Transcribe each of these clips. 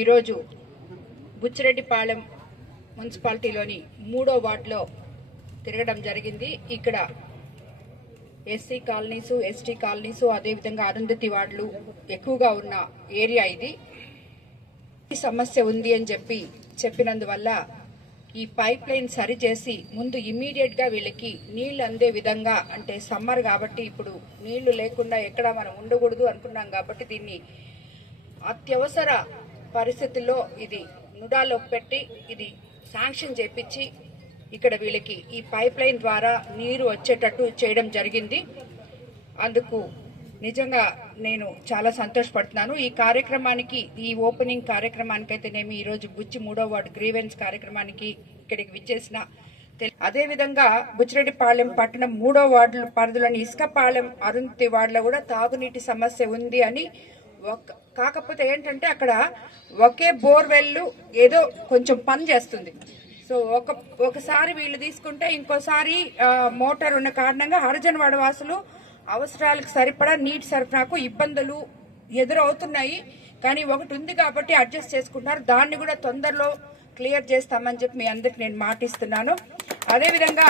ఈరోజు బుచ్చిరెడ్డిపాళెం మున్సిపాలిటీలోని 3వ వార్డులో తిరగడం జరిగింది. ఇక్కడ ఎస్సీ కాలనీసు, ఎస్టీ కాలనీసు, అదేవిధంగా అరుంధతి వార్డులు ఎక్కువగా ఉన్న ఏరియా ఇది. ఈ సమస్య ఉంది అని చెప్పినందువల్ల ఈ పైప్ లైన్ సరిచేసి ముందు ఇమ్మీడియట్ గా వీళ్ళకి నీళ్లు అందే విధంగా, అంటే సమ్మర్ కాబట్టి ఇప్పుడు నీళ్లు లేకుండా ఎక్కడ మనం ఉండకూడదు అనుకున్నాం కాబట్టి దీన్ని అత్యవసర పరిస్థితుల్లో ఇది నుడాలో పెట్టి ఇది శాంక్షన్ చేపించి ఇక్కడ వీళ్ళకి ఈ పైప్ లైన్ ద్వారా నీరు వచ్చేటట్టు చేయడం జరిగింది. అందుకు నిజంగా నేను చాలా సంతోషపడుతున్నాను. ఈ కార్యక్రమానికి, ఈ ఓపెనింగ్ కార్యక్రమానికి అయితేనేమి, ఈరోజు బుచ్చి 3వ వార్డు గ్రీవెన్స్ కార్యక్రమానికి ఇక్కడికి విచ్చేసిన, అదేవిధంగా బుచ్చిరెడ్డిపాళెం పట్టణం 3వ వార్డు పరిధిలోని ఇసుకపాలెం, అరుంధతి వార్డులో కూడా తాగునీటి సమస్య ఉంది అని, కాకపోతే ఏంటంటే అక్కడ ఒకే బోర్వెల్ ఏదో కొంచెం పని చేస్తుంది. సో ఒకసారి వీళ్ళు తీసుకుంటే ఇంకోసారి మోటార్ ఉన్న కారణంగా హరిజనవాడ వాసులు అవసరాలకు సరిపడా నీటి సరఫరాకు ఇబ్బందులు ఎదురవుతున్నాయి. కానీ ఒకటి ఉంది కాబట్టి అడ్జస్ట్ చేసుకుంటున్నారు. దాన్ని కూడా తొందరలో క్లియర్ చేస్తామని చెప్పి మీ అందరికి నేను మాటిస్తున్నాను. అదేవిధంగా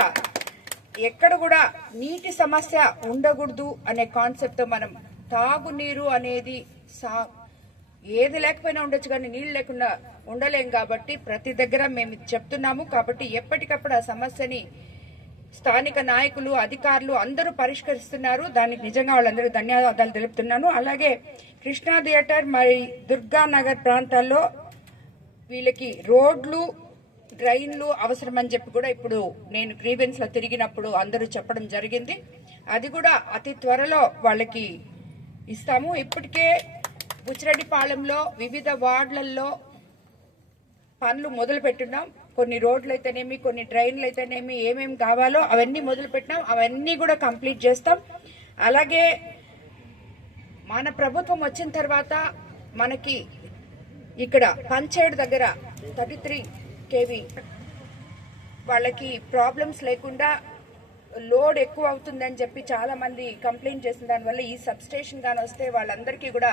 ఎక్కడ కూడా నీటి సమస్య ఉండకూడదు అనే కాన్సెప్ట్తో మనం తాగునీరు అనేది ఏది లేకపోయినా ఉండొచ్చు, కానీ నీళ్లు లేకుండా ఉండలేం కాబట్టి ప్రతి దగ్గర మేము చెప్తున్నాము. కాబట్టి ఎప్పటికప్పుడు ఆ సమస్యని స్థానిక నాయకులు, అధికారులు అందరూ పరిష్కరిస్తున్నారు. దానికి నిజంగా వాళ్ళందరూ ధన్యవాదాలు తెలుపుతున్నాను. అలాగే కృష్ణా థియేటర్ మరి దుర్గానగర్ ప్రాంతాల్లో వీళ్ళకి రోడ్లు, డ్రైన్లు అవసరమని చెప్పి కూడా ఇప్పుడు నేను గ్రీవెన్స్ లో తిరిగినప్పుడు అందరూ చెప్పడం జరిగింది. అది కూడా అతి త్వరలో వాళ్ళకి ఇస్తాము. ఇప్పటికే బుచ్చిరెడ్డిపాళెంలో వివిధ వార్డులలో పనులు మొదలు పెట్టున్నాం. కొన్ని రోడ్లు అయితేనేమి, కొన్ని డ్రైన్లు అయితేనేమి, ఏమేమి కావాలో అవన్నీ మొదలు పెట్టినాం. అవన్నీ కూడా కంప్లీట్ చేస్తాం. అలాగే మన ప్రభుత్వం వచ్చిన తర్వాత మనకి ఇక్కడ పంచేడు దగ్గర 33 kV వాళ్ళకి ప్రాబ్లమ్స్ లేకుండా లోడ్ ఎక్కువ అవుతుందని చెప్పి చాలా మంది కంప్లైంట్ చేసిన దానివల్ల ఈ సబ్ స్టేషన్ గాని వస్తే వాళ్ళందరికీ కూడా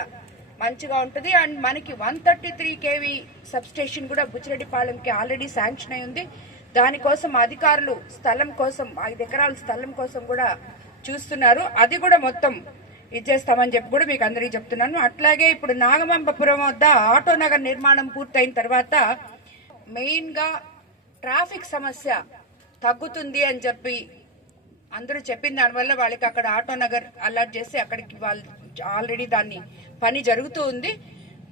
మంచిగా ఉంటుంది. అండ్ మనకి 133 kV సబ్ స్టేషన్ కూడా బుచ్చిరెడ్డిపాళెంకి ఆల్రెడీ శాంక్షన్ అయి ఉంది. దానికోసం అధికారులు స్థలం కోసం 5 ఎకరాల స్థలం కోసం కూడా చూస్తున్నారు. అది కూడా మొత్తం ఇచ్చేస్తామని చెప్పి కూడా మీకు అందరికీ చెప్తున్నాను. అట్లాగే ఇప్పుడు నాగమంబపురం వద్ద ఆటో నగర్ నిర్మాణం పూర్తయిన తర్వాత మెయిన్ గా ట్రాఫిక్ సమస్య తగ్గుతుంది అని చెప్పి అందరూ చెప్పిన దానివల్ల వాళ్ళకి అక్కడ ఆటో నగర్ అలర్ట్ చేసి అక్కడికి వాళ్ళు ఆల్రెడీ దాన్ని పని జరుగుతూ ఉంది.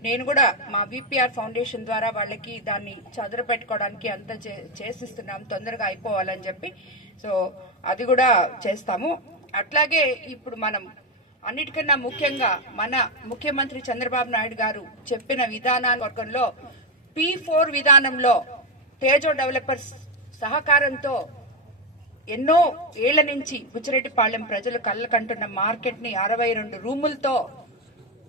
నేను కూడా మా విపిఆర్ ఫౌండేషన్ ద్వారా వాళ్ళకి దాన్ని చదురు పెట్టుకోవడానికి అంతా చేసిస్తున్నాం, తొందరగా అయిపోవాలని చెప్పి. సో అది కూడా చేస్తాము. అట్లాగే ఇప్పుడు మనం అన్నిటికన్నా ముఖ్యంగా మన ముఖ్యమంత్రి చంద్రబాబు నాయుడు గారు చెప్పిన విధానాల వర్గంలో P4 విధానంలో తేజో డెవలపర్స్ సహకారంతో ఎన్నో ఏళ్ల నుంచి బుచ్చిరెడ్డిపాళెం ప్రజలు కళ్ళకంటున్న మార్కెట్ ని 62 రూములతో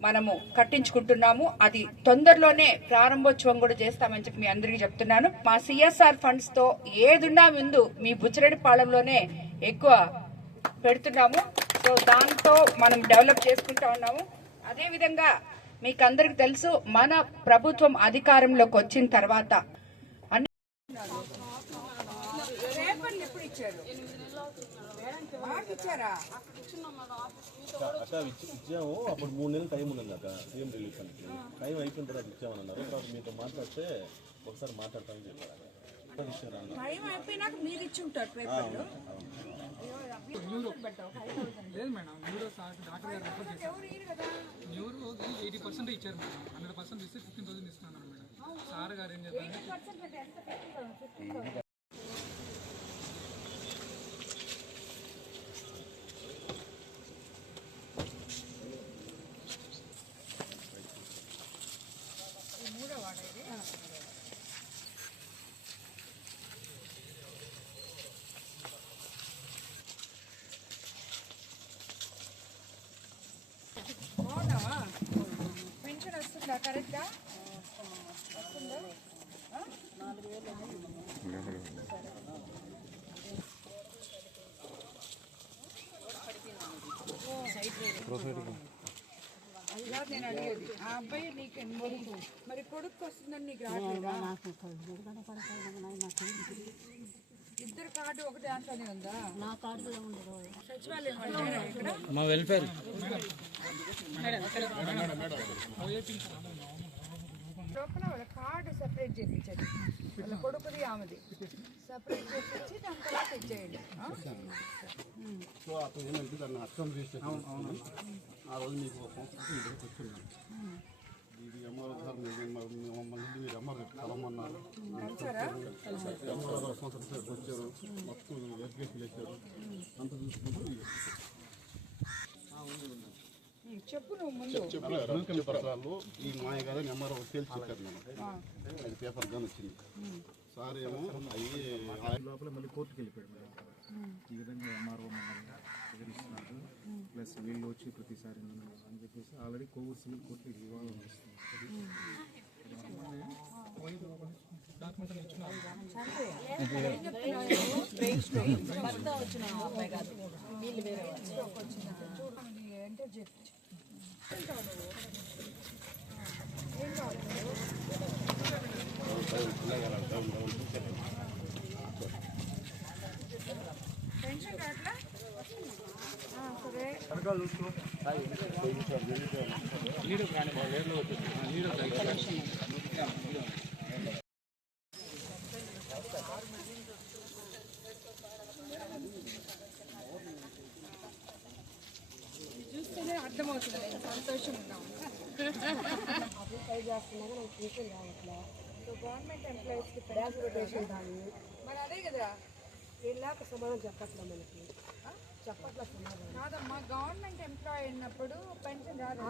మనము కట్టించుకుంటున్నాము. అది తొందరలోనే ప్రారంభోత్సవం కూడా చేస్తామని చెప్పి మీ అందరికీ చెప్తున్నాను. మా సిఎస్ఆర్ ఫండ్స్ తో ఏదున్నా ముందు మీ బుచ్చిరెడ్డిపాళెంలోనే ఎక్కువ పెడుతున్నాము. సో దాంతో మనం డెవలప్ చేసుకుంటా ఉన్నాము. అదేవిధంగా మీకు అందరికి తెలుసు, మన ప్రభుత్వం అధికారంలోకి వచ్చిన తర్వాత ఇచ్చాము. అప్పుడు 3 నెలలు టైం ఉంది అక్క, సీఎం రిలీఫ్ అని. టైం అయిపోయిన తర్వాత ఇచ్చామని అన్నారు. తర్వాత మీతో మాట్లాడితే ఒకసారి మాట్లాడతామని చెప్పారు. టైం అయిపోయినాక మీరు ఇచ్చి ఉంటారు పేపర్లు. లేదు మేడం, న్యూరో డాక్టర్ గారు రెఫర్ చేశారు. న్యూరో 80% ఇచ్చారు మేడం. 100% ఇస్తే 15,000 ఇస్తున్నాను మేడం. సార్ గారు ఏం చేస్తారు, పెన్షన్ వస్తుందా కరెక్ట్గా? వస్తుందా? 4,000. అది కాదు నేను అడిగేది ఆ అబ్బాయి నీకు మరి కొడుకు వస్తుందని నీకు రావట్లేదా ఇద్దరు కార్డు ఒక దాంట్లోనే ఉందా నా కార్డులో ఉండదు. సచివాలయం వాళ్ళు లేరా ఇక్కడ మా వెల్ఫేర్ లోపల వాళ్ళ కార్డు సెపరేట్ చేయించండి వాళ్ళ కొడుకుది ఆమెది సెపరేట్ చేయించి దాని తర్వాత ఇచ్చేయండి సో అప్పుడు ఏమంటే దాన్ని అర్థం చేస్తే ఆ రోజు మీకు ఒక సంవత్సరం మీ దగ్గరికి వచ్చున్నాను ఇది ఎంఆర్ఓ సార్ మమ్మల్ని మీరు ఎంఆర్ఓ కలమన్నారు ఎంఆర్ఓ సంవత్సరం సేపు వచ్చారు మొత్తం ఎడ్యుకేషన్ వేసారు అంత చూసుకుంటూ చెప్పు నువ్వు ముందు రూకెల్ పత్రాలు ఈ మాయ గారు ఎంఆర్ఓ తేల్చి చెప్పారు నేను అది పేపర్ గాని వచ్చింది సార్ ఏమో అవి లోపల మళ్ళీ కోర్టుకి వెళ్ళిపోయాడు మేడం ఈ విధంగా ఎంఆర్ఓ మమ్మల్ని ఎదిరిస్తున్నారు ప్లస్ వీళ్ళు వచ్చి ప్రతిసారి అని చెప్పేసి ఆల్రెడీ కోవిడ్ సివిల్ కోర్టుకి వివాదం వస్తుంది అంటే చెప్పు పెన్షన్ రాట్లా సరే చూస్తేనే అర్థమవుతుంది నేను సంతోషం ఉన్నాము గవర్నమెంట్ ఎంప్లాయీస్కి ట్రాన్స్పోర్టేషన్ మరి అదే కదా వీళ్ళకి సమాధానం చెప్పట్లే మనకి చెప్పట్లే సమాధానం. కాదమ్మా గవర్నమెంట్ ఎంప్లాయీ అయినప్పుడు పెన్షన్ రాదు